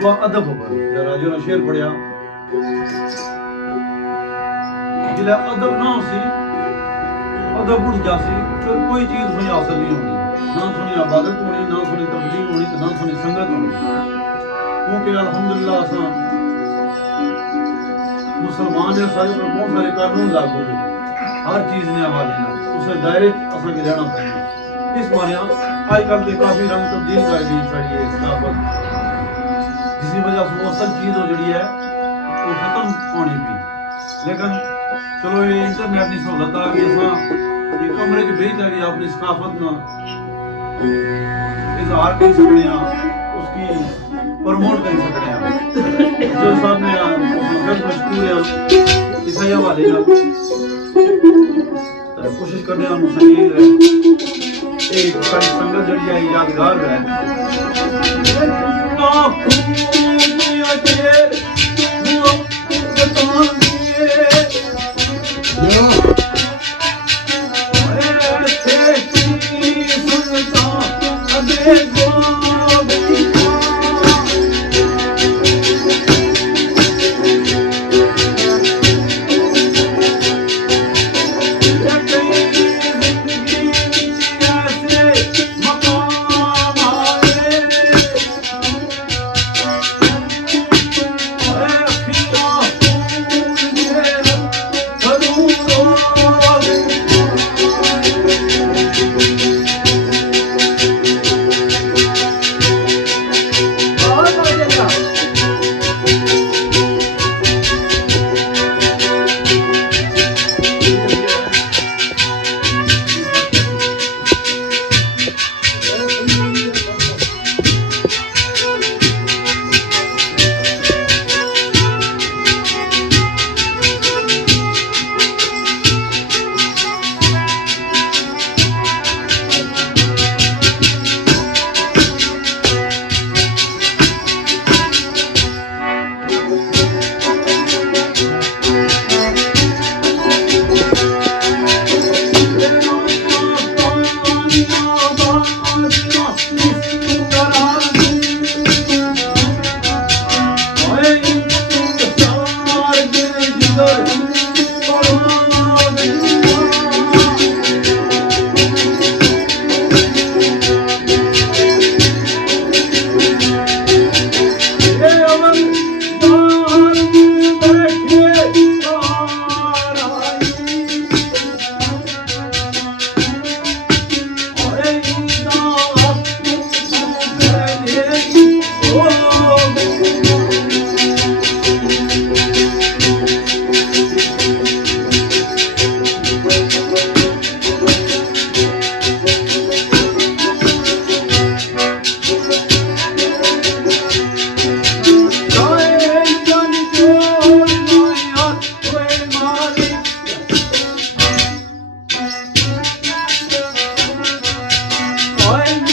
दुआ अदब पर राजू ने शेर पढ़िया जिला अदब ना होसी अदब उठ जासी फिर कोई चीज सुनी हासिल नहीं होनी ना सुनी इबादत होनी ना सुनी तबलीग होनी ना सुनी संगत होनी क्योंकि अल्हम्दुलिल्लाह असा मुसलमान है सारे पर बहुत सारे कानून लागू है हर चीज ने हवाले ना उसे दायरे असा के रहना पड़ेगा इस बारे आजकल के काफी रंग तब्दील कर गई साड़ी है सकाफत जिसकी वजह से वो असल चीज हो जड़ी है वो खत्म होनी पी लेकिन चलो ये इंटरनेट की सहूलत आ गई असा ये कमरे के बेच आ गई अपनी सकाफत ना इजहार कर सकते हैं उसकी प्रमोट कर सकते हैं जो सामने मशहूर है इस हवाले ना कोशिश करने हम सही है एक संगत जड़ी है यादगार है ना Oy